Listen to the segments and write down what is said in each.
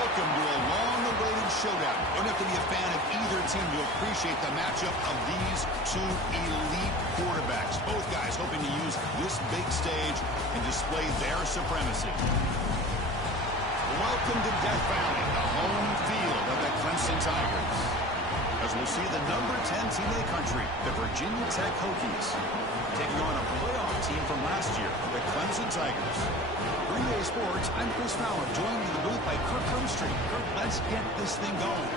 Welcome to a long-awaited showdown. You don't have to be a fan of either team to appreciate the matchup of these two elite quarterbacks. Both guys hoping to use this big stage and display their supremacy. Welcome to Death Valley, the home field of the Clemson Tigers. As we'll see the number 10 team in the country, the Virginia Tech Hokies, taking on a playoff team from last year, the Clemson Tigers. For EA Sports, I'm Chris Fowler, joined in the booth by Kirk Hermstreet. Kirk, let's get this thing going.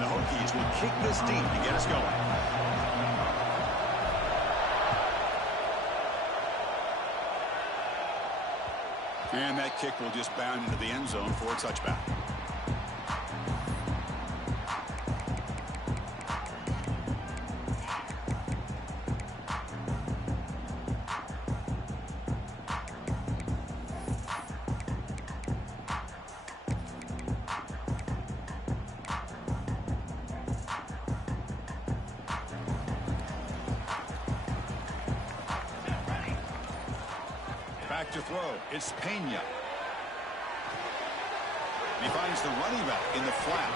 The Hokies will kick this deep to get us going. And that kick will just bound into the end zone for a touchback. Back to throw. It's Pena. He finds the running back in the flat.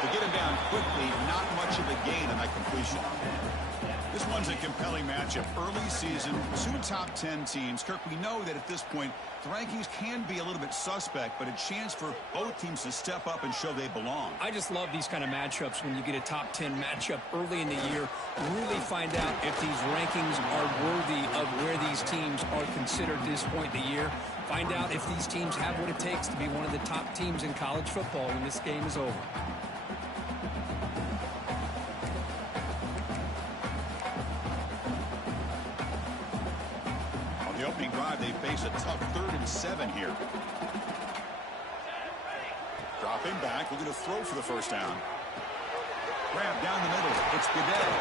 To get him down quickly, not much of a gain on that completion. This one's a compelling matchup. Early season, two top 10 teams. Kirk, we know that at this point, the rankings can be a little bit suspect, but a chance for both teams to step up and show they belong. I just love these kind of matchups when you get a top 10 matchup early in the year. Really find out if these rankings are worthy of where these teams are considered at this point in the year. Find out if these teams have what it takes to be one of the top teams in college football when this game is over. On the opening drive, they face a tough 3rd and 7 here. Dropping back, looking to throw for the first down. Grab down the middle. It's Goodell.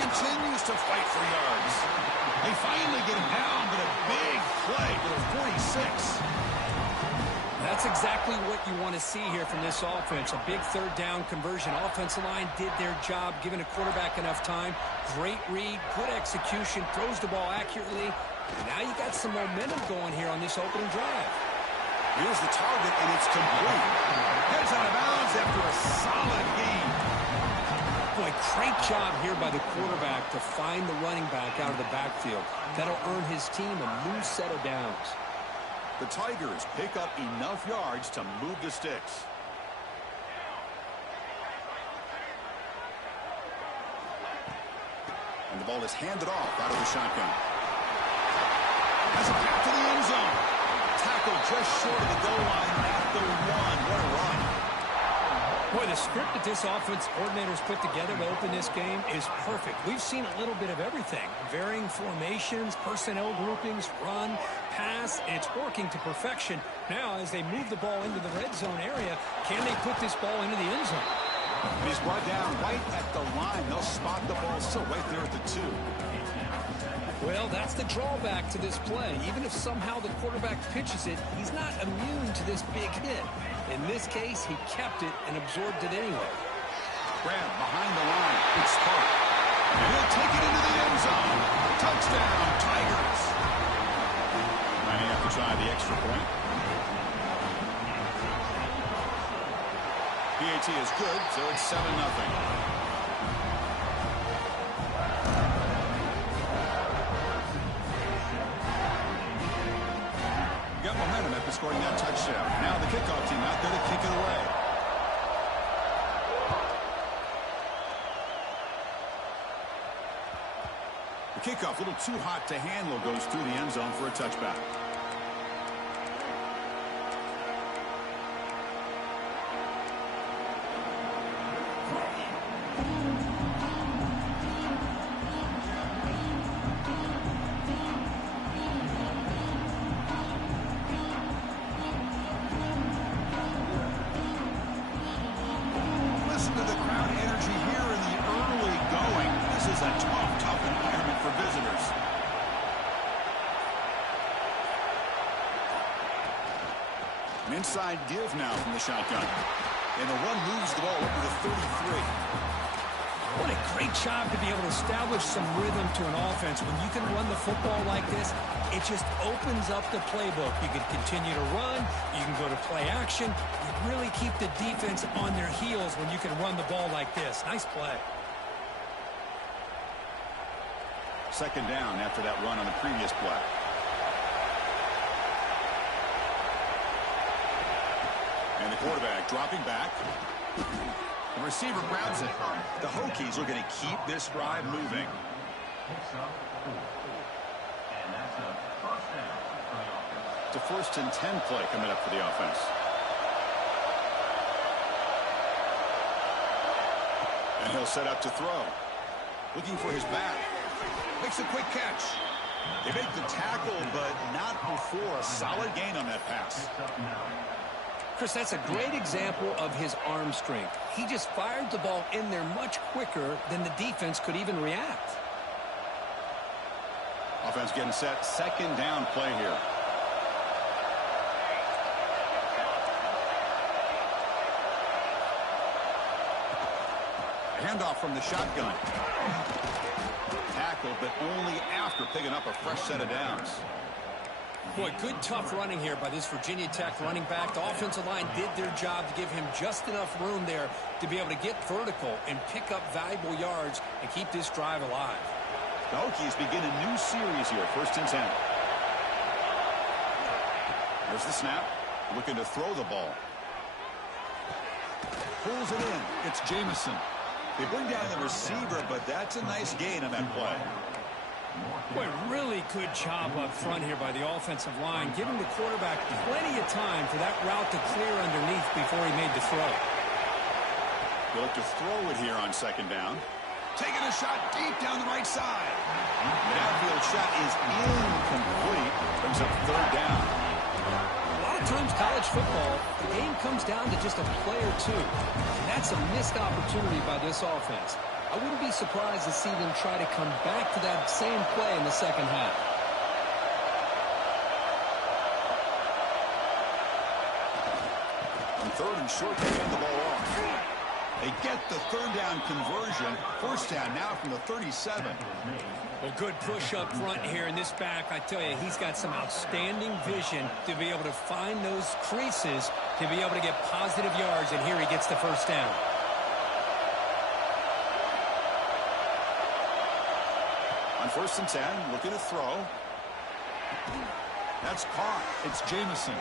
Continues to fight for yards. They finally get him down, but a big play to the 46. That's exactly what you want to see here from this offense. A big 3rd down conversion. Offensive line did their job, giving a quarterback enough time. Great read, good execution, throws the ball accurately. Now you got some momentum going here on this opening drive. Here's the target, and it's complete. Heads out of bounds after a solid gain. Boy, great job here by the quarterback to find the running back out of the backfield. That'll earn his team a new set of downs. The Tigers pick up enough yards to move the sticks. And the ball is handed off out of the shotgun. Has a pass to the end zone. Tackle just short of the goal line at the 1. What a run. Boy, the script that this offense coordinator's put together to open this game is perfect. We've seen a little bit of everything. Varying formations, personnel groupings, run, pass. It's working to perfection. Now, as they move the ball into the red zone area, can they put this ball into the end zone? And he's brought down right at the line. They'll spot the ball still right there at the 2. Well, that's the drawback to this play. Even if somehow the quarterback pitches it, he's not immune to this big hit. In this case, he kept it and absorbed it anyway. Grab behind the line. It's Spark. And he'll take it into the end zone. Touchdown, Tigers. Might have to try the extra point. PAT is good, so it's 7-0. Got momentum after scoring that touchdown. Now the kickoff team out there to kick it away. The kickoff, a little too hot to handle, goes through the end zone for a touchback. An inside give now from the shotgun. And the run moves the ball over to 33. What a great job to be able to establish some rhythm to an offense. When you can run the football like this, it just opens up the playbook. You can continue to run. You can go to play action. You really keep the defense on their heels when you can run the ball like this. Nice play. Second down after that run on the previous play. And the quarterback dropping back. The receiver grabs it. The Hokies are going to keep this drive moving. It's a 1st and 10 play coming up for the offense. And he'll set up to throw. Looking for his back. Makes a quick catch. They make the tackle, but not before a solid gain on that pass. Chris, that's a great example of his arm strength. He just fired the ball in there much quicker than the defense could even react. Offense getting set. 2nd down play here. A handoff from the shotgun. Tackled, but only after picking up a fresh set of downs. Boy, good tough running here by this Virginia Tech running back. The offensive line did their job to give him just enough room there to be able to get vertical and pick up valuable yards and keep this drive alive. The Hokies begin a new series here, 1st and 10. There's the snap. Looking to throw the ball. Pulls it in. It's Jamison. They bring down the receiver, but that's a nice gain on that play. Boy, really good job up front here by the offensive line, giving the quarterback plenty of time for that route to clear underneath before he made the throw. They'll look to throw it here on 2nd down. Taking a shot deep down the right side. The downfield shot is incomplete. Brings up 3rd down. A lot of times college football, the game comes down to just a play or two. And that's a missed opportunity by this offense. I wouldn't be surprised to see them try to come back to that same play in the 2nd half. On 3rd and short, they hand the ball off. They get the 3rd down conversion. 1st down now from the 37. Well, good push up front here in this back. I tell you, he's got some outstanding vision to be able to find those creases to be able to get positive yards, and here he gets the 1st down. On 1st and 10, looking to throw. That's caught. It's Jamison.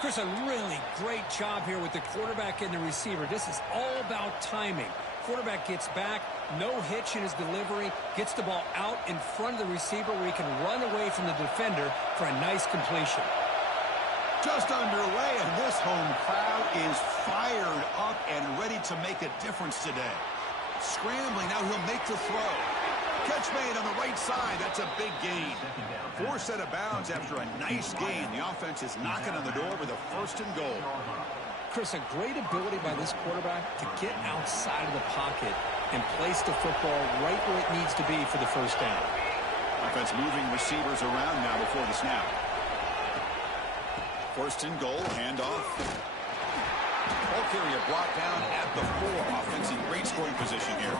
Chris, a really great job here with the quarterback and the receiver. This is all about timing. Quarterback gets back, no hitch in his delivery, gets the ball out in front of the receiver where he can run away from the defender for a nice completion. Just underway, and this home crowd is fired up and ready to make a difference today. Scrambling, now he'll make the throw. Catch made on the right side. That's a big gain. 4 set of bounds after a nice gain. The offense is knocking on the door with a 1st and goal. Chris, a great ability by this quarterback to get outside of the pocket and place the football right where it needs to be for the 1st down. Offense moving receivers around now before the snap. 1st and goal, handoff. Ball carrier brought down at the 4. Offense in great scoring position here.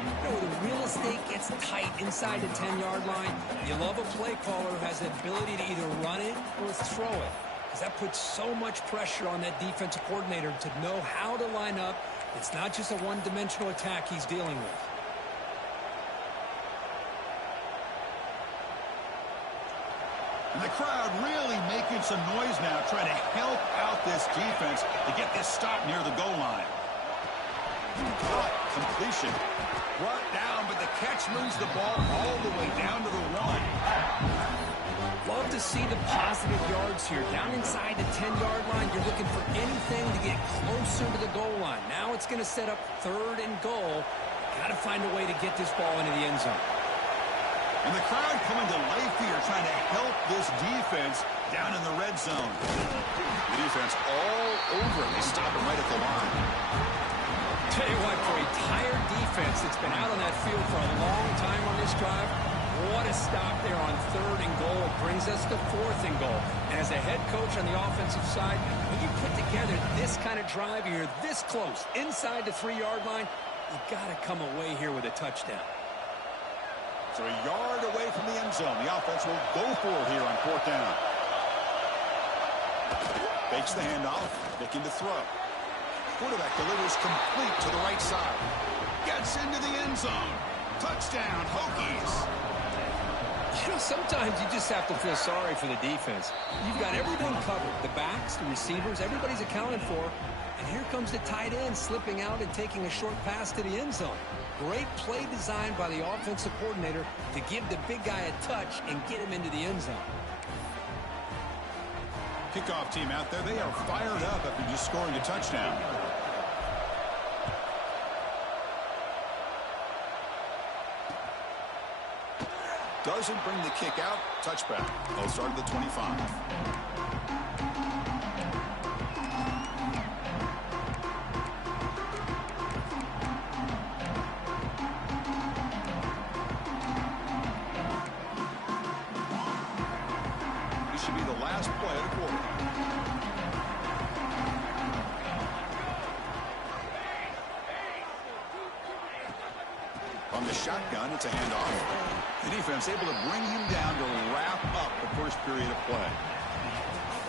You know, the real estate gets tight inside the 10-yard line. You love a play caller who has the ability to either run it or throw it, because that puts so much pressure on that defensive coordinator to know how to line up. It's not just a one-dimensional attack he's dealing with. And the crowd really making some noise now, trying to help out this defense to get this stop near the goal line. Completion. Brought down, but the catch moves the ball all the way down to the 1. Love to see the positive yards here. Down inside the 10-yard line, you're looking for anything to get closer to the goal line. Now it's going to set up 3rd and goal. Got to find a way to get this ball into the end zone. And the crowd coming to life here, trying to help this defense down in the red zone. The defense all over it. They stop it right at the line. Tell you what, for a tired defense that's been out on that field for a long time on this drive, What a stop there on 3rd and goal. It brings us to 4th and goal. And as a head coach on the offensive side, when you put together this kind of drive, you're this close inside the 3-yard line, you got to come away here with a touchdown. So a yard away from the end zone. The offense will go for it here on 4th down. Fakes the handoff, looking to throw. Quarterback delivers complete to the right side. Gets into the end zone. Touchdown, Hokies. You know, sometimes you just have to feel sorry for the defense. You've got everything covered. The backs, the receivers, everybody's accounted for. And here comes the tight end slipping out and taking a short pass to the end zone. Great play design by the offensive coordinator to give the big guy a touch and get him into the end zone. Kickoff team out there, they are fired up after just scoring a touchdown. Doesn't bring the kick out. Touchback. They'll start at the 25. This should be the last play of the quarter. On the shotgun, it's a handoff. The defense able to bring him down to wrap up the first period of play.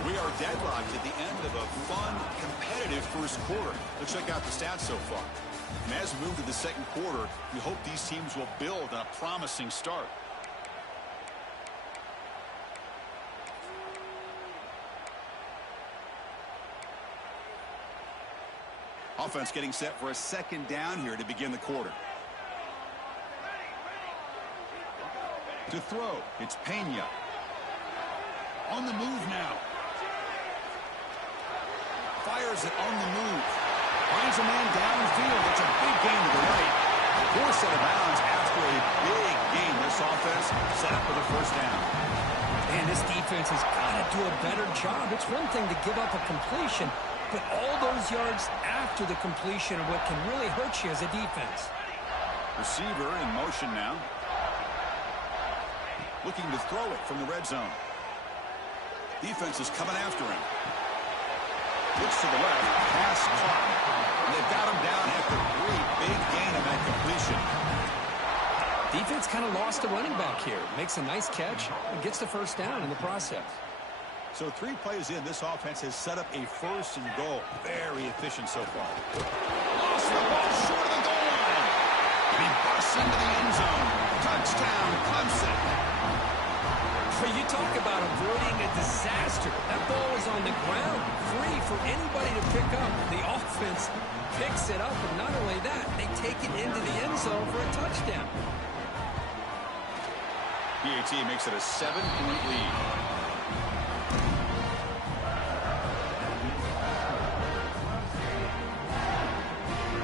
We are deadlocked at the end of a fun, competitive first quarter. Let's check out the stats so far. And as we move to the second quarter, we hope these teams will build on a promising start. Offense getting set for a 2nd down here to begin the quarter. To throw, it's Pena. On the move now. Fires it on the move. Finds a man downfield. It's a big gain to the right. 4 set of bounds after a big gain. This offense set up for the 1st down. Man, this defense has got to do a better job. It's one thing to give up a completion, but all those yards after the completion are what can really hurt you as a defense. Receiver in motion now. Looking to throw it from the red zone. Defense is coming after him. Looks to the left. Pass caught. And they've got him down after a great big gain on that completion. Defense kind of lost the running back here. Makes a nice catch and gets the 1st down in the process. So 3 plays in, this offense has set up a 1st and goal. Very efficient so far. Lost the ball short of the goal line. And he busts into the end zone. Touchdown, Clemson. You talk about avoiding a disaster. That ball is on the ground, free for anybody to pick up. The offense picks it up, and not only that, they take it into the end zone for a touchdown. PAT makes it a 7-point lead.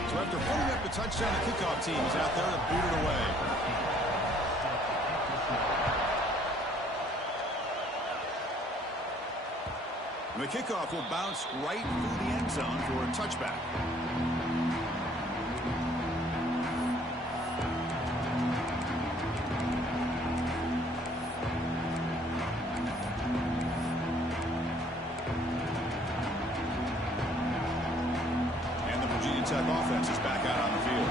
So after putting up the touchdown, the kickoff team is out there to boot it away. And the kickoff will bounce right through the end zone for a touchback. And the Virginia Tech offense is back out on the field.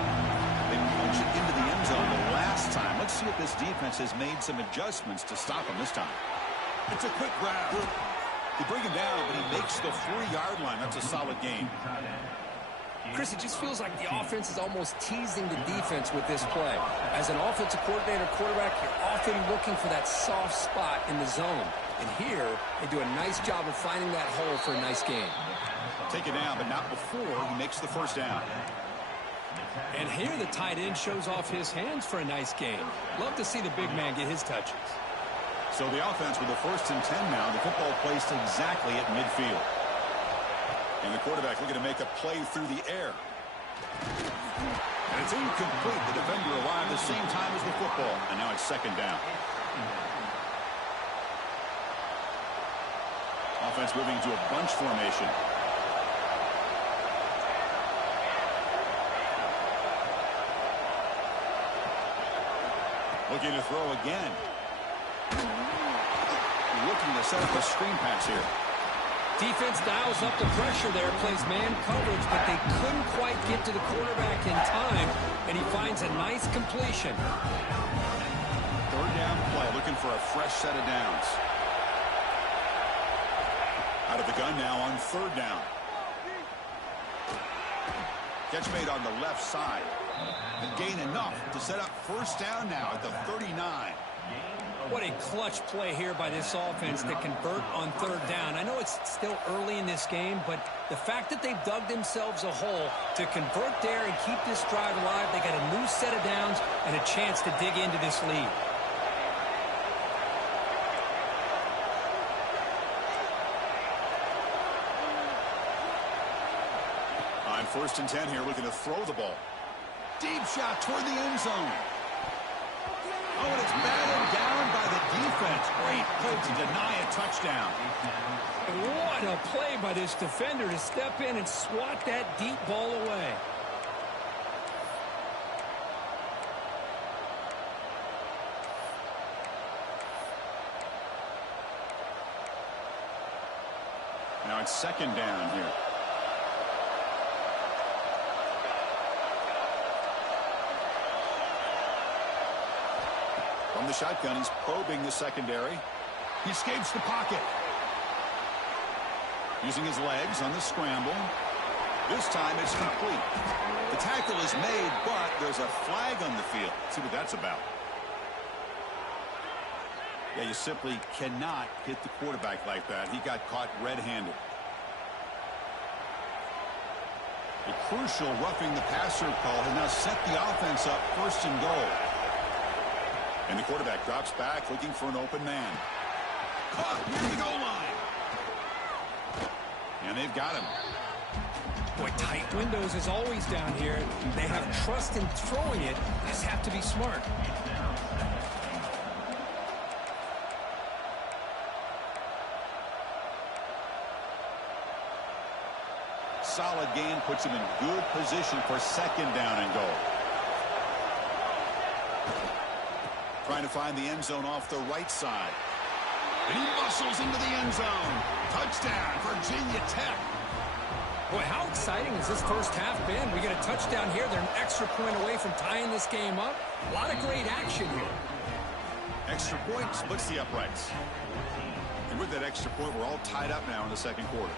They punched it into the end zone the last time. Let's see if this defense has made some adjustments to stop him this time. It's a quick grab. They bring him down, but he makes the 4-yard line. That's a solid gain. Chris, it just feels like the offense is almost teasing the defense with this play. As an offensive coordinator, quarterback, you're often looking for that soft spot in the zone. And here, they do a nice job of finding that hole for a nice gain. Take it down, but not before he makes the 1st down. And here, the tight end shows off his hands for a nice gain. Love to see the big man get his touches. So the offense with the 1st and 10 now. The football placed exactly at midfield. And the quarterback looking to make a play through the air. And it's incomplete. The defender arrived the same time as the football. And now it's 2nd down. Offense moving to a bunch formation. Looking to throw again. Looking to set up a screen pass here. Defense dials up the pressure there, plays man coverage, but they couldn't quite get to the quarterback in time, and he finds a nice completion. Third down play, looking for a fresh set of downs. Out of the gun now on third down. Catch made on the left side. And gain enough to set up first down now at the 39. What a clutch play here by this offense to convert on third down. I know it's still early in this game, but the fact that they've dug themselves a hole to convert there and keep this drive alive, they got a new set of downs and a chance to dig into this lead. On 1st and 10 here, looking to throw the ball. Deep shot toward the end zone. Oh, and it's batted down by the defense. Great play to deny a touchdown. What a play by this defender to step in and swat that deep ball away. Now it's 2nd down here. From the shotgun, he's probing the secondary. He escapes the pocket. Using his legs on the scramble. This time it's complete. The tackle is made, but there's a flag on the field. Let's see what that's about. Yeah, you simply cannot hit the quarterback like that. He got caught red-handed. A crucial roughing the passer call has now set the offense up 1st and goal. And the quarterback drops back, looking for an open man. Caught near the goal line. And they've got him. Boy, tight windows is always down here. They have trust in throwing it. Just have to be smart. Solid gain puts him in good position for 2nd down and goal. Trying to find the end zone off the right side. And he muscles into the end zone. Touchdown, Virginia Tech. Boy, how exciting has this first half been? We get a touchdown here. They're an extra point away from tying this game up. A lot of great action here. Extra point splits the uprights. And with that extra point, we're all tied up now in the 2nd quarter.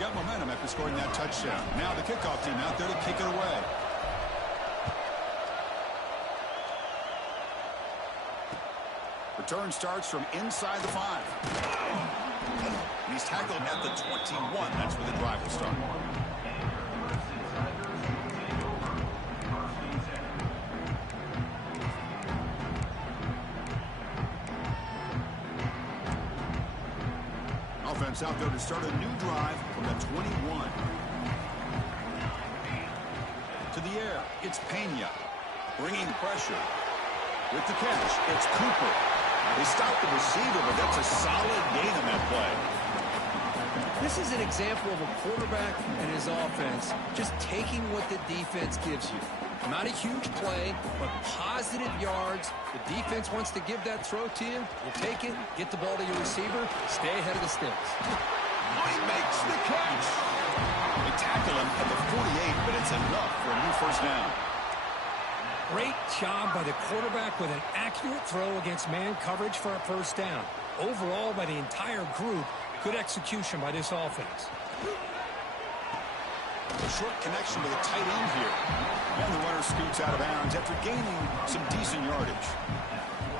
Got momentum after scoring that touchdown. Now the kickoff team out there to kick it away. Return starts from inside the 5. And he's tackled at the 21. That's where the drive will start. Offense out there to start a new drive from the 21. To the air, it's Pena. Bringing pressure. With the catch, it's Cooper. They stopped the receiver, but that's a solid gain on that play. This is an example of a quarterback and his offense just taking what the defense gives you. Not a huge play, but positive yards. The defense wants to give that throw to you. You take it, get the ball to your receiver, stay ahead of the sticks. He makes the catch. They tackle him at the 48, but it's enough for a new first down. Great job by the quarterback with an accurate throw against man coverage for a first down. Overall, by the entire group, good execution by this offense. A short connection to the tight end here. And the runner scoots out of bounds after gaining some decent yardage.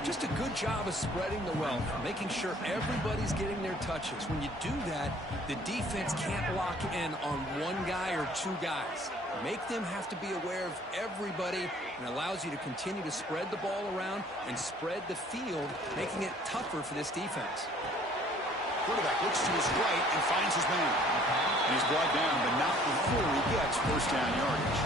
Just a good job of spreading the wealth, making sure everybody's getting their touches. When you do that, the defense can't lock in on one guy or two guys. Make them have to be aware of everybody, and allows you to continue to spread the ball around and spread the field, making it tougher for this defense. Quarterback looks to his right and finds his man. And he's brought down, but not before he gets first down yardage.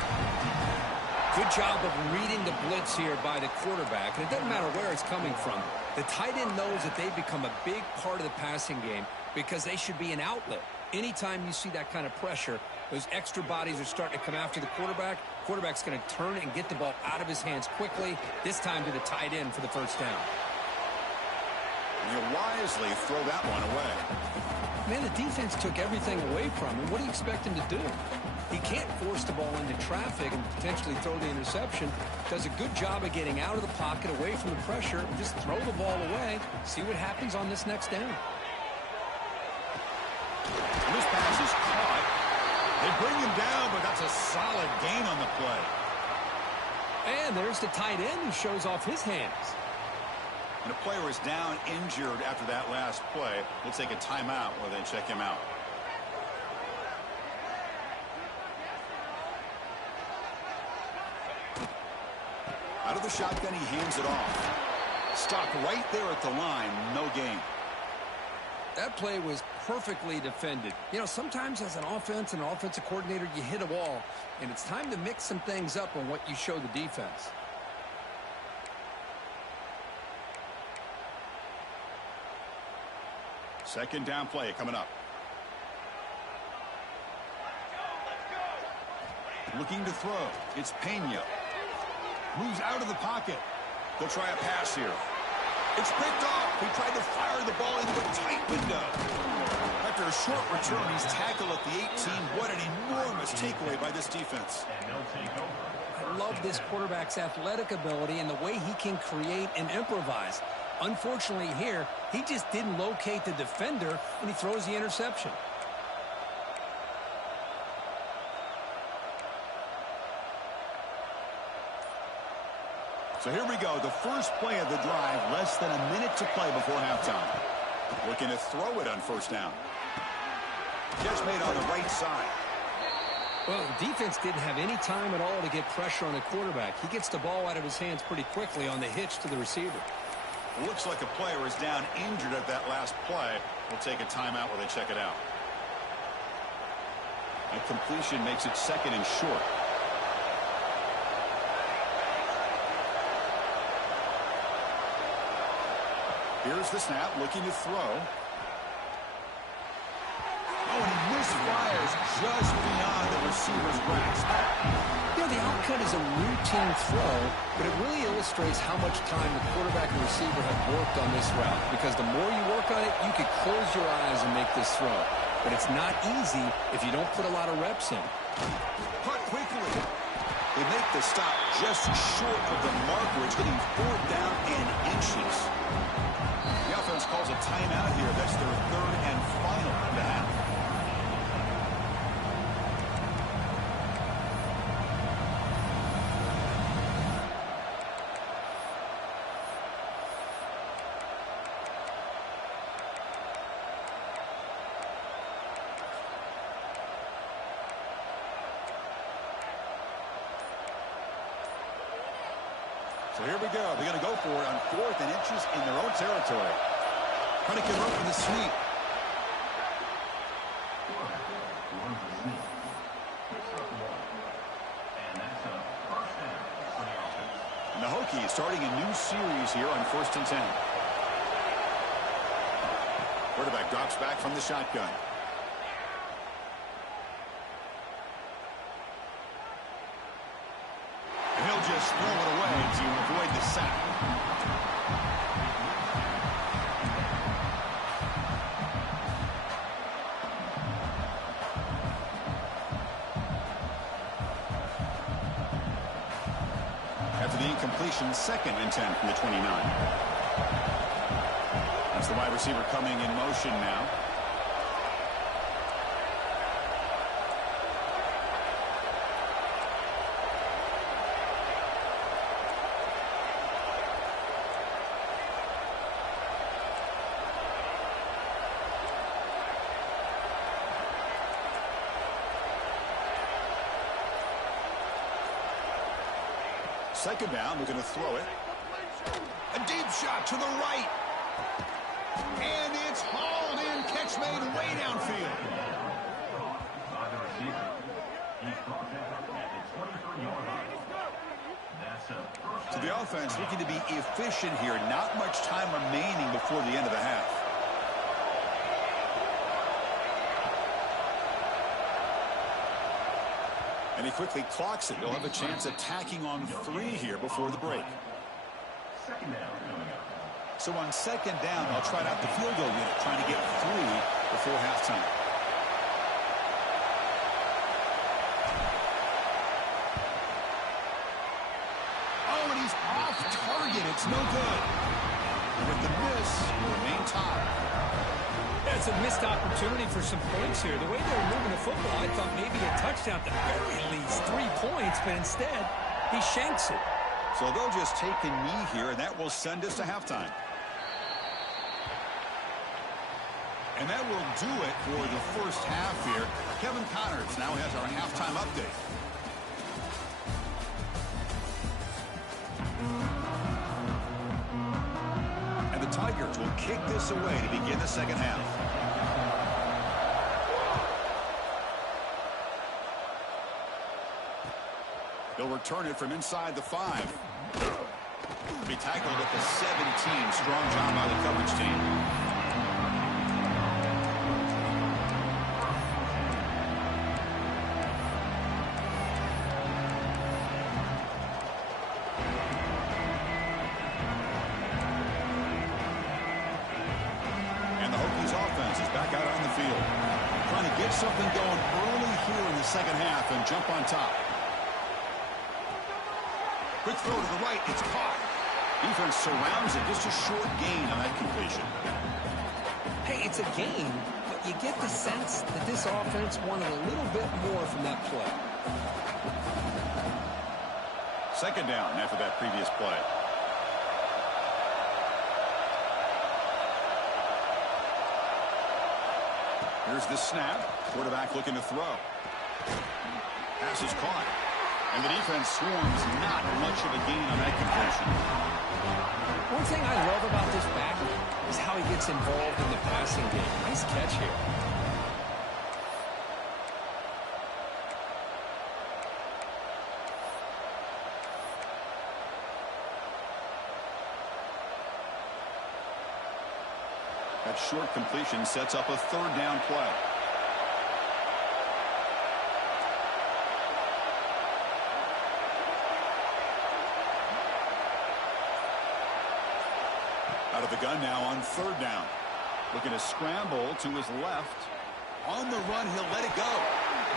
Good job of reading the blitz here by the quarterback. And it doesn't matter where it's coming from. The tight end knows that they've become a big part of the passing game because they should be an outlet. Anytime you see that kind of pressure, Those extra bodies are starting to come after the quarterback. Quarterback's going to turn and get the ball out of his hands quickly, this time to the tight end for the first down. And he'll wisely throw that one away. Man, the defense took everything away from him. What do you expect him to do? He can't force the ball into traffic and potentially throw the interception. Does a good job of getting out of the pocket, away from the pressure, and just throw the ball away. See what happens on this next down. And this pass is caught. They bring him down, but that's a solid gain on the play. And there's the tight end who shows off his hands. And a player is down injured after that last play. We'll take a timeout while they check him out. Out of the shotgun, he hands it off. Stop right there at the line. No gain. That play was perfectly defended. You know, sometimes as an offense and an offensive coordinator, you hit a wall, and it's time to mix some things up on what you show the defense. Second down play coming up. Looking to throw. It's Pena. Moves out of the pocket. They'll try a pass here. It's picked off. He tried to fire the ball into a tight window. After a short return, he's tackled at the 18. What an enormous takeaway by this defense. I love this quarterback's athletic ability and the way he can create and improvise. Unfortunately here, he just didn't locate the defender, and he throws the interception. So here we go, the first play of the drive, less than a minute to play before halftime. Looking to throw it on first down. Catch made on the right side. Well, the defense didn't have any time at all to get pressure on the quarterback. He gets the ball out of his hands pretty quickly on the hitch to the receiver. Looks like a player is down injured at that last play. We'll take a timeout while they check it out. And completion makes it second and short. Here's the snap, looking to throw. Oh, and he misfires just beyond the receiver's grasp. You know, the outcut is a routine throw, but it really illustrates how much time the quarterback and receiver have worked on this route. Because the more you work on it, you could close your eyes and make this throw. But it's not easy if you don't put a lot of reps in. Cut quickly. They make the stop just short of the marker. It's getting 4th down and inches. The offense calls a timeout here. That's their third and final of the half. So here we go. They're going to go for it on 4th and inches in their own territory. Trying to convert with a sweep. And the Hokies starting a new series here on 1st and 10. Quarterback drops back from the shotgun. He'll just throw it away to avoid the sack. After the incompletion, 2nd and 10 from the 29. That's the wide receiver coming in motion now. Second down, we're going to throw it. A deep shot to the right. And it's hauled in. Catch made way downfield. So the offense looking to be efficient here. Not much time remaining before the end of the half. And he quickly clocks it. He'll have a chance at tacking on 3 here before the break. So on second down, they'll try out the field goal unit, trying to get 3 before halftime. Oh, and he's off target. It's no good. And with the miss, we'll remain tied. That's a missed opportunity for some points here. The way they were moving the football, I thought maybe a touchdown at the very least, 3 points, but instead, he shanks it. So they'll just take a knee here, and that will send us to halftime. And that will do it for the first half here. Kevin Connors now has our halftime update. And the Tigers will kick this away to begin the second half. He'll return it from inside the 5. Be tackled at the 17. Strong job by the coverage team. Something going early here in the second half and jump on top. Quick throw to the right. It's caught. Defense surrounds it. Just a short gain on that completion. Hey, it's a gain, but you get the sense that this offense wanted a little bit more from that play. Second down after that previous play. Here's the snap. Quarterback looking to throw. Pass is caught. And the defense swarms. Not much of a gain on that completion. One thing I love about this back is how he gets involved in the passing game. Nice catch here. That short completion sets up a third down play. Out of the gun now on third down. Looking to scramble to his left. On the run, he'll let it go.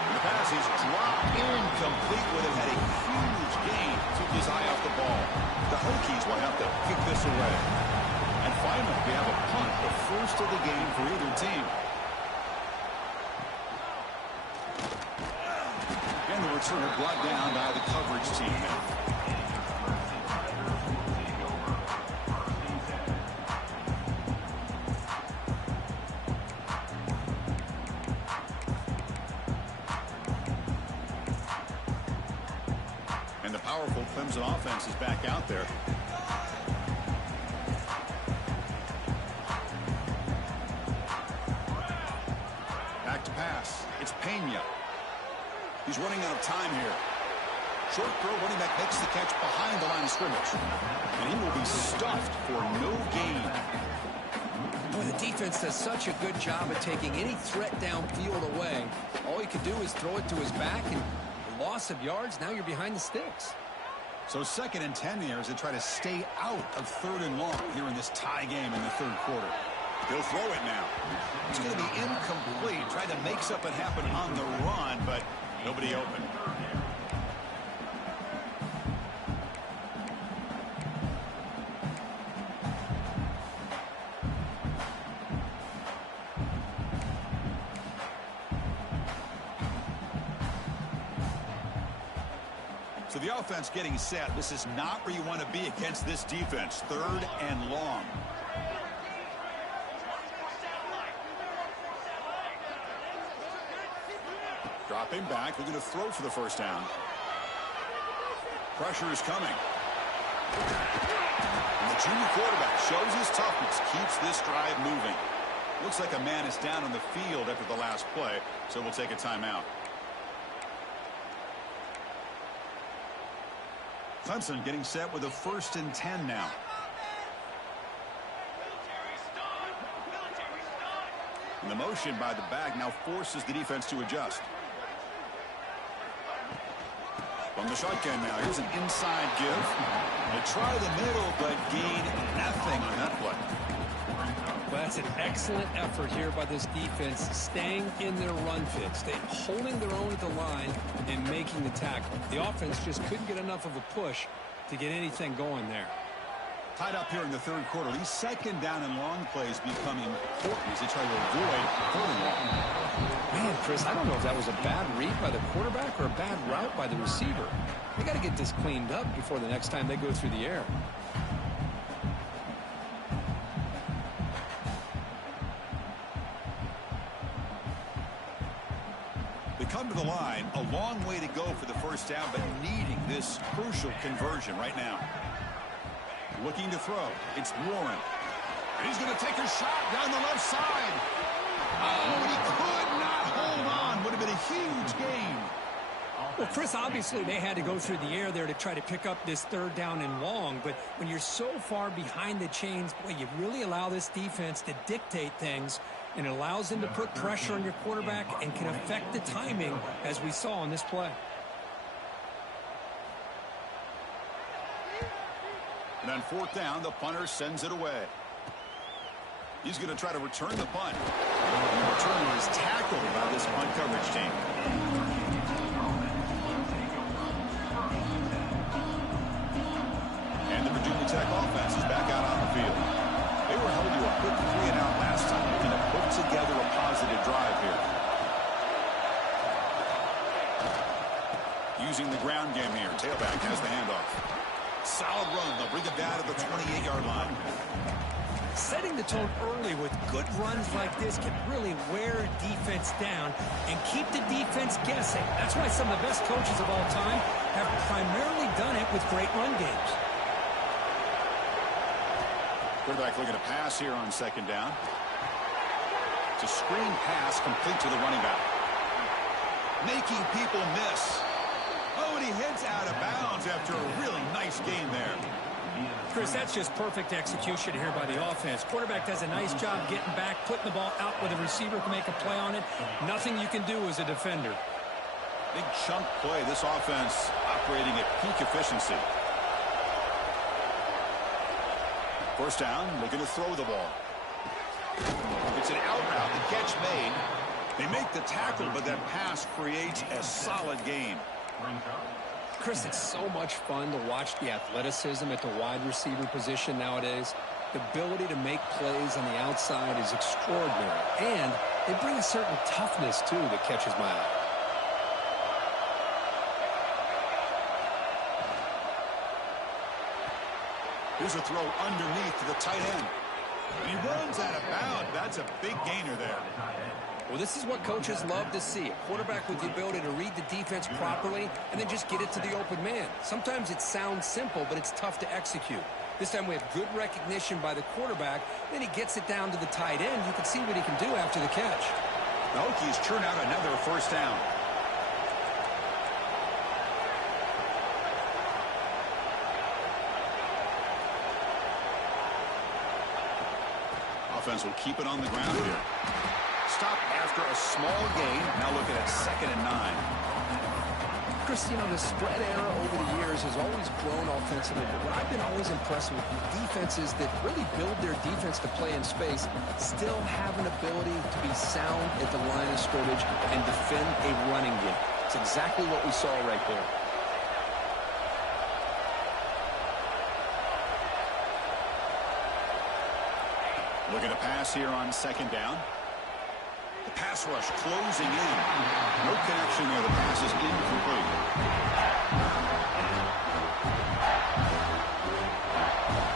The pass is dropped incomplete with it. Had a huge gain. Took his eye off the ball. The Hokies will have to kick this away. And finally, we have a punt, the first of the game for either team. And the returner brought down by the coverage team. And the powerful Clemson offense is back out there. He's running out of time here. Short throw, running back makes the catch behind the line of scrimmage. And he will be stuffed for no gain. Boy, the defense does such a good job of taking any threat downfield away. All he could do is throw it to his back, and loss of yards, now you're behind the sticks. So 2nd and 10 here as they try to stay out of 3rd and long here in this tie game in the 3rd quarter. He'll throw it now. It's going to be incomplete. Tried to make something happen on the run, but nobody open. So the offense getting set. This is not where you want to be against this defense. 3rd and long. Dropping back, looking to throw for the first down. Pressure is coming. And the junior quarterback shows his toughness, keeps this drive moving. Looks like a man is down on the field after the last play, so we'll take a timeout. Clemson getting set with a 1st and 10 now. And the motion by the back now forces the defense to adjust. From the shotgun now, here's an inside give. They try the middle, but gain nothing on that play. Well, that's an excellent effort here by this defense, staying in their run fit, holding their own at the line and making the tackle. The offense just couldn't get enough of a push to get anything going there. Tied up here in the third quarter. These second down and long plays become important as they try to avoid holding long. Man, Chris, I don't know if that was a bad read by the quarterback or a bad route by the receiver. They got to get this cleaned up before the next time they go through the air. They come to the line, a long way to go for the first down, but needing this crucial conversion right now. Looking to throw. It's Warren. And he's going to take a shot down the left side. Oh, and he could not hold on. Would have been a huge gain. Well, Chris, obviously they had to go through the air there to try to pick up this third down and long. But when you're so far behind the chains, boy, you really allow this defense to dictate things. And it allows them to put pressure on your quarterback and can affect the timing, as we saw on this play. And on fourth down, the punter sends it away. He's going to try to return the punt. And the returner is tackled by this punt coverage team. And the Virginia Tech offense is back out on the field. They were held to a quick 3-and-out last time, looking to put together a positive drive here. Using the ground game here. Tailback has the handoff. Solid run. They'll bring it down to the 28-yard line. Setting the tone early with good runs like this can really wear a defense down and keep the defense guessing. That's why some of the best coaches of all time have primarily done it with great run games. Quarterback looking to pass here on second down. It's a screen pass complete to the running back. Making people miss. Oh, and he heads out of bounds after a really nice game there. Chris, that's just perfect execution here by the offense. Quarterback does a nice job getting back, putting the ball out where the receiver can make a play on it. Nothing you can do as a defender. Big chunk play. This offense operating at peak efficiency. First down, looking to throw the ball. It's an out route. The catch made. They make the tackle, but that pass creates a solid gain. Chris, it's so much fun to watch the athleticism at the wide receiver position nowadays. The ability to make plays on the outside is extraordinary. And they bring a certain toughness, too, that catches my eye. Here's a throw underneath to the tight end. And he runs out of bounds. That's a big gainer there. Well, this is what coaches love to see. A quarterback with the ability to read the defense properly and then just get it to the open man. Sometimes it sounds simple, but it's tough to execute. This time we have good recognition by the quarterback. Then he gets it down to the tight end. You can see what he can do after the catch. The Hokies churn out another first down. Offense will keep it on the ground here. Stop after a small gain. Now looking at 2nd and 9. Chris, you know, the spread era over the years has always grown offensively, but what I've been always impressed with defenses that really build their defense to play in space still have an ability to be sound at the line of scrimmage and defend a running game. It's exactly what we saw right there. Looking to pass here on 2nd down. The pass rush closing in. No connection there. The pass is incomplete.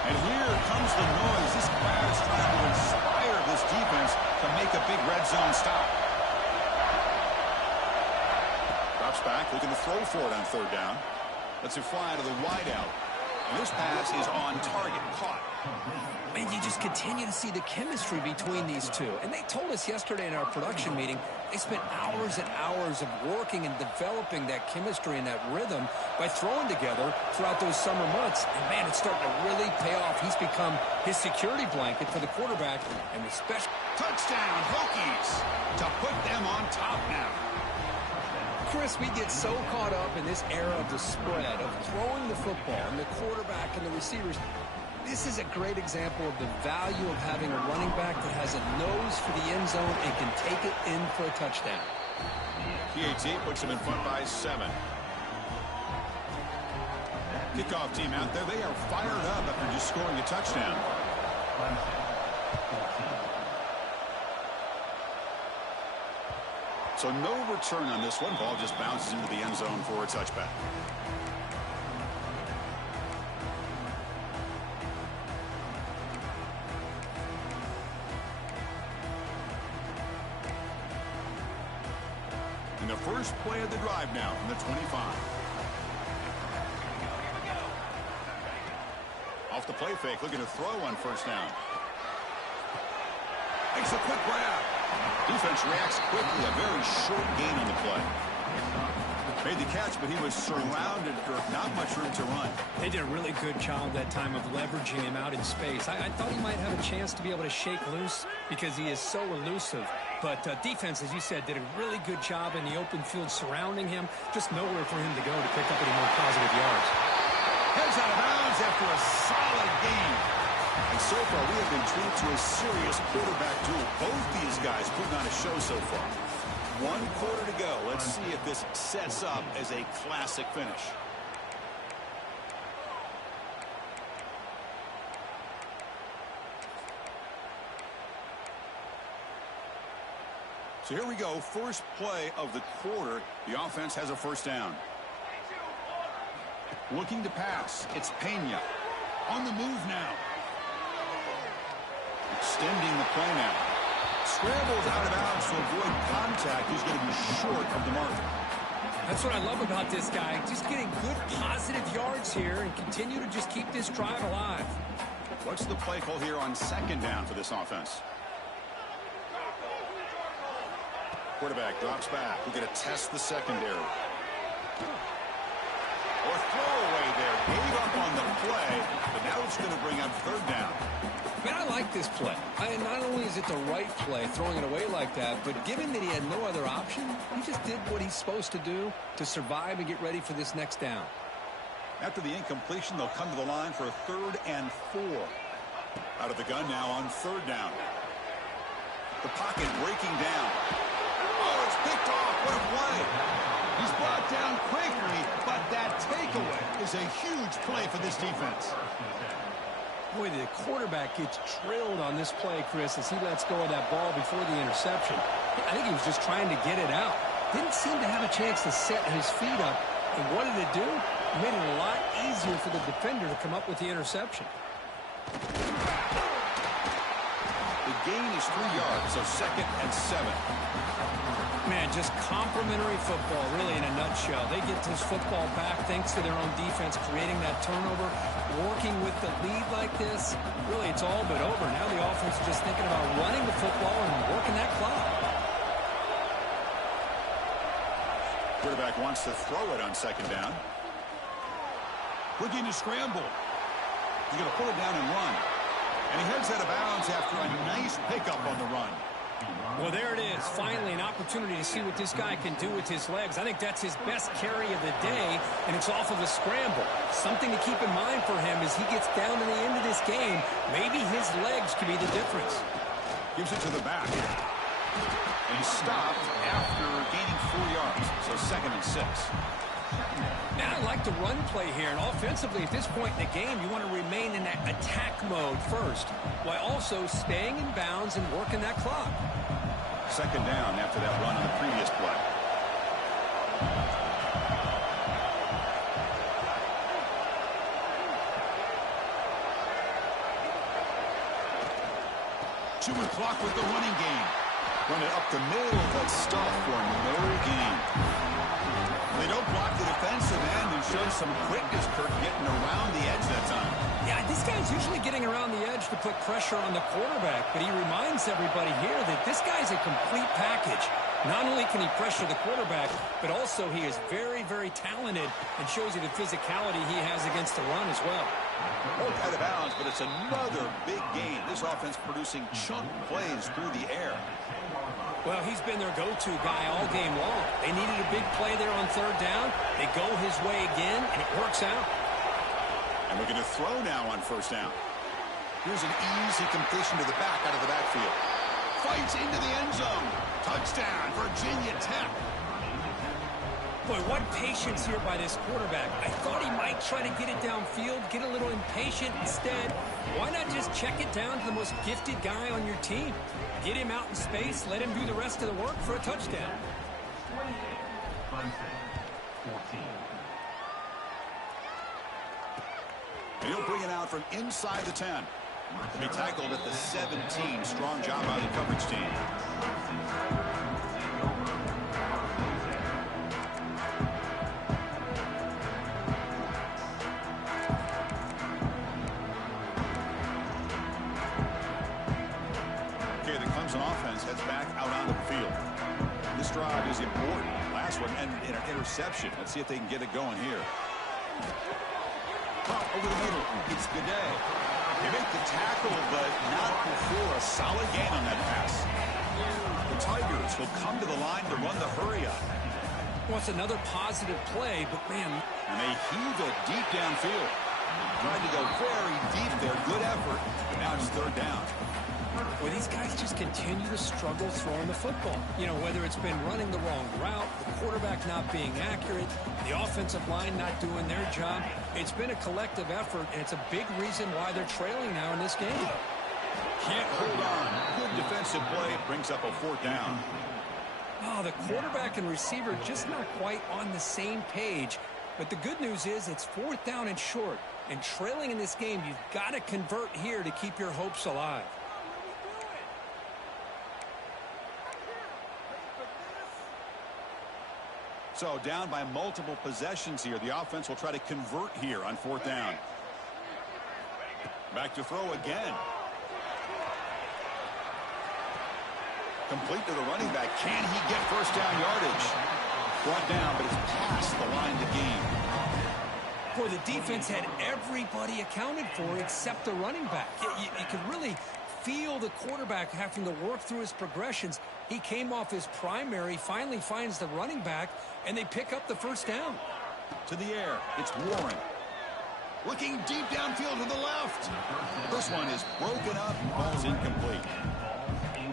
And here comes the noise. This crowd is trying to inspire this defense to make a big red zone stop. Drops back, looking to throw for it on 3rd down. Lets it fly to the wideout. And this pass is on target, caught. And you just continue to see the chemistry between these two. And they told us yesterday in our production meeting, they spent hours and hours of working and developing that chemistry and that rhythm by throwing together throughout those summer months. And, man, it's starting to really pay off. He's become his security blanket for the quarterback. And the special touchdown, Hokies, to put them on top now. Chris, we get so caught up in this era of the spread, of throwing the football, and the quarterback and the receivers. This is a great example of the value of having a running back that has a nose for the end zone and can take it in for a touchdown. PAT puts him in front by 7. Kickoff team out there. They are fired up after just scoring a touchdown. So no return on this one. Ball just bounces into the end zone for a touchback. And the first play of the drive now from the 25. Off the play fake, looking to throw on first down. Makes a quick grab. Defense reacts quickly. A very short gain on the play. Made the catch, but he was surrounded for not much room to run. They did a really good job that time of leveraging him out in space. I thought he might have a chance to be able to shake loose because he is so elusive. But defense, as you said, did a really good job in the open field surrounding him. Just nowhere for him to go to pick up any more positive yards. Heads out of bounds after a solid gain. And so far, we have been treated to a serious quarterback duel. Both these guys putting on a show so far. 1 quarter to go. Let's see if this sets up as a classic finish. So here we go. First play of the quarter. The offense has a first down. Looking to pass. It's Pena. On the move now. Extending the play now. Scrambles out of bounds to avoid contact. He's going to be short of the mark. That's what I love about this guy. Just getting good positive yards here and continue to just keep this drive alive. What's the play call here on second down for this offense? Quarterback drops back. We're going to test the secondary. Or throwaway there. Gave up on the play, but now it's going to bring up third down. Man, I like this play. Not only is it the right play, throwing it away like that, but given that he had no other option, he just did what he's supposed to do to survive and get ready for this next down. After the incompletion, they'll come to the line for a 3rd and 4. Out of the gun now on 3rd down. The pocket breaking down. Oh, it's picked off. What a play. He's brought down quickly, but that takeaway is a huge play for this defense. Boy, the quarterback gets drilled on this play, Chris, as he lets go of that ball before the interception. I think he was just trying to get it out. Didn't seem to have a chance to set his feet up. And what did it do? It made it a lot easier for the defender to come up with the interception. The gain is 3 yards, so 2nd and 7. Man, just complimentary football, really, in a nutshell. They get this football back thanks to their own defense, creating that turnover, working with the lead like this. Really, it's all but over. Now the offense is just thinking about running the football and working that clock. Quarterback wants to throw it on 2nd down. Looking to scramble. He's going to pull it down and run. And he heads out of bounds after a nice pickup on the run. Well, there it is. Finally, an opportunity to see what this guy can do with his legs. I think that's his best carry of the day, and it's off of a scramble. Something to keep in mind for him as he gets down to the end of this game. Maybe his legs could be the difference. Gives it to the back. And he stopped after gaining 4 yards, so 2nd and 6. Now, I like the run play here, and offensively at this point in the game, you want to remain in that attack mode first, while also staying in bounds and working that clock. 2nd down after that run on the previous play. Chewing clock with the running game. Run it up the middle, but stop for no gain. They don't block the defensive end and show some quickness, Kirk, getting around the edge that time. Yeah, this guy's usually getting around the edge to put pressure on the quarterback, but he reminds everybody here that this guy's a complete package. Not only can he pressure the quarterback, but also he is very, very talented and shows you the physicality he has against the run as well. Broke out of bounds, but it's another big gain. This offense producing chunk plays through the air. Well, he's been their go-to guy all game long. They needed a big play there on third down. They go his way again, and it works out. And looking to throw now on first down. Here's an easy completion to the back out of the backfield. Fights into the end zone. Touchdown, Virginia Tech. Boy, what patience here by this quarterback. I thought he might try to get it downfield, get a little impatient. Instead, why not just check it down to the most gifted guy on your team? Get him out in space, let him do the rest of the work for a touchdown. And he'll bring it out from inside the 10. To be tackled at the 17. Strong job by the coverage team. Okay, the Clemson offense heads back out onto the field. This drive is important. Last one ended in an interception. Let's see if they can get it going here. Over the middle. It's good day. They make the tackle, but not before a solid gain on that pass. The Tigers will come to the line to run the hurry-up. Well, it's another positive play, but, man. And they heave it deep downfield. Tried to go very deep there. Good effort. But now it's third down. Well, these guys just continue to struggle throwing the football. You know, whether it's been running the wrong route, the quarterback not being accurate, the offensive line not doing their job. It's been a collective effort, and it's a big reason why they're trailing now in this game. Can't hold on. Good defensive play. Brings up a fourth down. Oh, the quarterback and receiver just not quite on the same page. But the good news is it's fourth down and short. And trailing in this game, you've got to convert here to keep your hopes alive. So down by multiple possessions here. The offense will try to convert here on fourth down. Back to throw again. Complete to the running back. Can he get first down yardage? Brought down, but it's past the line to gain. Boy, the defense had everybody accounted for except the running back. You could really feel the quarterback having to work through his progressions. He came off his primary, finally finds the running back, and they pick up the first down. To the air, it's Warren. Looking deep downfield to the left. This one is broken up, ball's incomplete.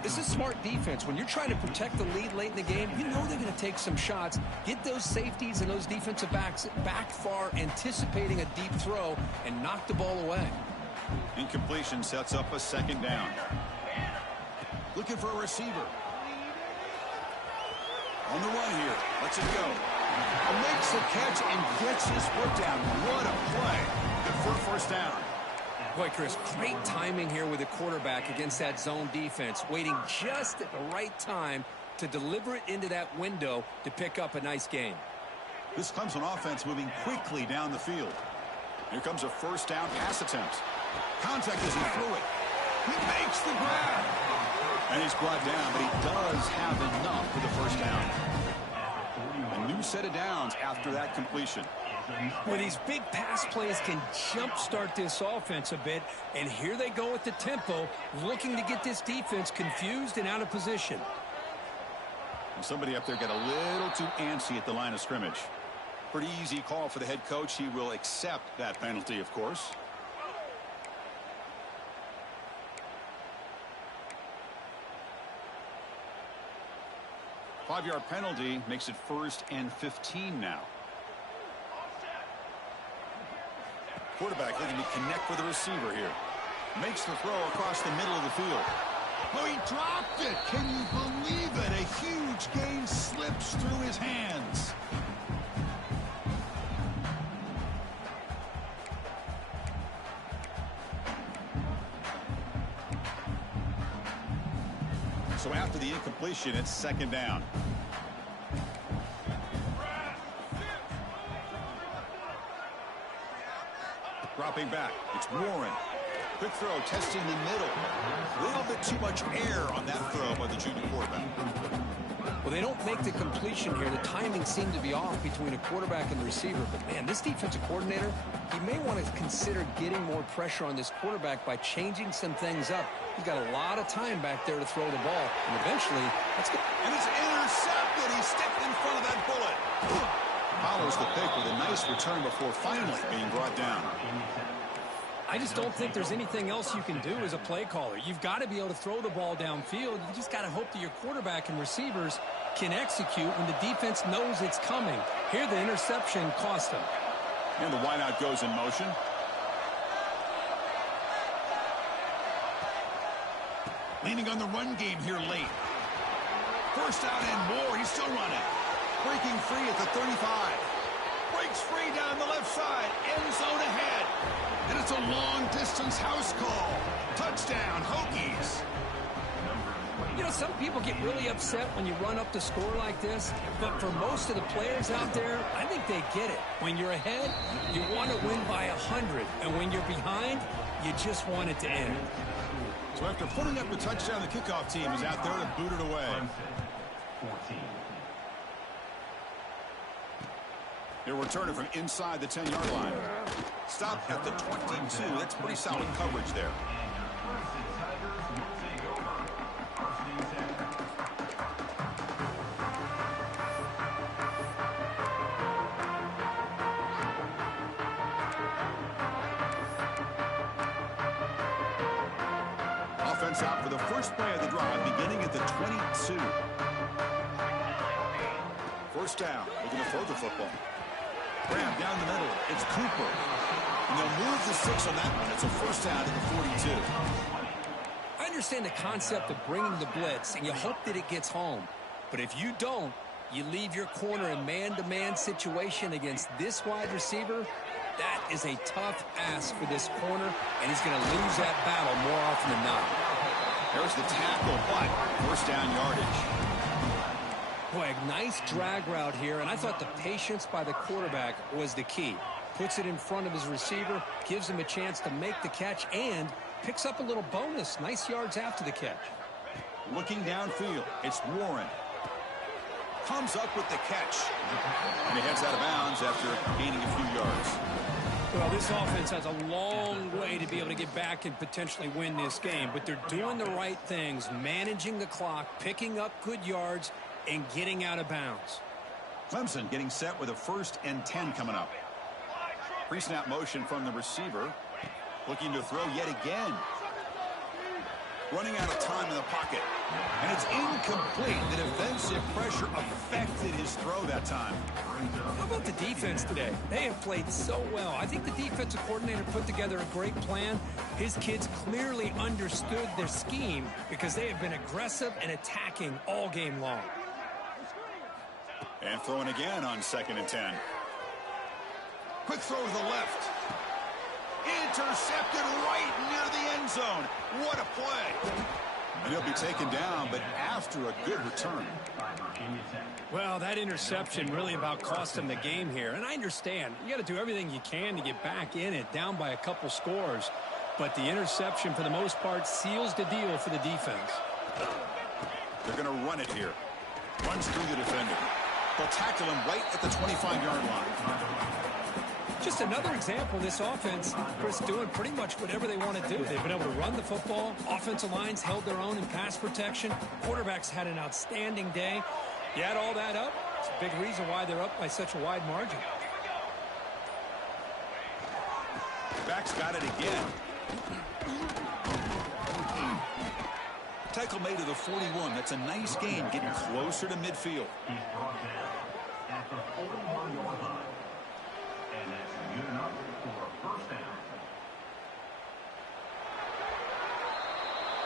This is smart defense. When you're trying to protect the lead late in the game, you know they're going to take some shots, get those safeties and those defensive backs back far, anticipating a deep throw, and knock the ball away. Incompletion sets up a second down. Looking for a receiver. On the run here. Lets it go. Makes the catch and gets his foot down. What a play. Good for a first down. Boy, Chris, great timing here with the quarterback against that zone defense, waiting just at the right time to deliver it into that window to pick up a nice gain. This Clemson offense moving quickly down the field. Here comes a first down pass attempt. Contact as he threw it. He makes the grab. And he's brought down, but he does have enough for the first down. A new set of downs after that completion. Well, these big pass plays can jumpstart this offense a bit, and here they go with the tempo, looking to get this defense confused and out of position. Somebody up there got a little too antsy at the line of scrimmage. Pretty easy call for the head coach. He will accept that penalty, of course. Five-yard penalty makes it 1st and 15 now. Quarterback looking to connect with the receiver here. Makes the throw across the middle of the field. Oh, he dropped it. Can you believe it? A huge gain slips through his hands. So after the incompletion, it's second down. Dropping back, it's Warren. Quick throw, testing the middle. A little bit too much air on that throw by the junior quarterback. Well, they don't make the completion here. The timing seemed to be off between a quarterback and the receiver. But, man, this defensive coordinator, he may want to consider getting more pressure on this quarterback by changing some things up. He's got a lot of time back there to throw the ball. And eventually, that's good. And it's intercepted. He stepped in front of that bullet. Follows the pick with a nice return before finally being brought down. I just don't think there's anything else you can do as a play caller. You've got to be able to throw the ball downfield. You just got to hope that your quarterback and receivers can execute when the defense knows it's coming. Here, the interception cost them. And the wideout goes in motion. Leaning on the run game here late. First out and more. He's still running. Breaking free at the 35. Breaks free down the left side. End zone ahead. And it's a long-distance house call. Touchdown, Hokies. You know, some people get really upset when you run up the score like this, but for most of the players out there, I think they get it. When you're ahead, you want to win by 100, and when you're behind, you just want it to end. So after putting up the touchdown, the kickoff team is out there to boot it away. 14. They'll return it from inside the 10-yard line. Stop at the 22. That's pretty solid coverage there. Offense out for the first play of the drive, beginning at the 22. First down. Looking to throw the football. Graham down the middle. It's Cooper. And they'll move the 6 on that one. It's a first down at the 42. I understand the concept of bringing the blitz, and you hope that it gets home. But if you don't, you leave your corner in man-to-man situation against this wide receiver. That is a tough ask for this corner, and he's going to lose that battle more often than not. There's the tackle, but first down yardage. Boy, a nice drag route here, and I thought the patience by the quarterback was the key. Puts it in front of his receiver, gives him a chance to make the catch, and picks up a little bonus. Nice yards after the catch. Looking downfield, it's Warren. Comes up with the catch. And he heads out of bounds after gaining a few yards. Well, this offense has a long way to be able to get back and potentially win this game, but they're doing the right things, managing the clock, picking up good yards, and getting out of bounds. Clemson getting set with a 1st and 10 coming up. Pre-snap motion from the receiver. Looking to throw yet again. Running out of time in the pocket. And it's incomplete. The defensive pressure affected his throw that time. How about the defense today? They have played so well. I think the defensive coordinator put together a great plan. His kids clearly understood their scheme because they have been aggressive and attacking all game long. And throwing again on 2nd and 10. Quick throw to the left. Intercepted right near the end zone. What a play. And he'll be taken down, but after a good return. Well, that interception really about cost him the game here. And I understand. You got to do everything you can to get back in it, down by a couple scores. But the interception, for the most part, seals the deal for the defense. They're going to run it here. Runs through the defender. They'll tackle him right at the 25-yard line. Just another example of this offense, Chris, doing pretty much whatever they want to do. They've been able to run the football. Offensive lines held their own in pass protection. Quarterbacks had an outstanding day. You add all that up, it's a big reason why they're up by such a wide margin. Back's got it again. Tackle made to the 41. That's a nice gain, getting closer to midfield. After over 1 yard line. And that's good enough for a first down.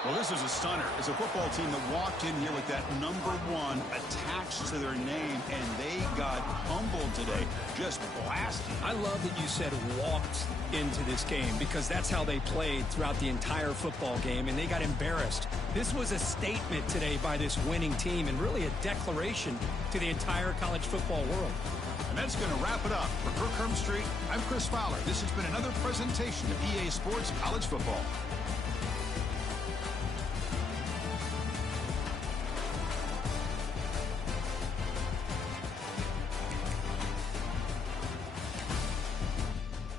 Well, this is a stunner. It's a football team that walked in here with that number 1 attached to their name, and they got humbled today. Just blasted. I love that you said walked into this game because that's how they played throughout the entire football game, and they got embarrassed. This was a statement today by this winning team and really a declaration to the entire college football world. And that's going to wrap it up. For Kirk Street, I'm Chris Fowler. This has been another presentation of EA Sports College Football.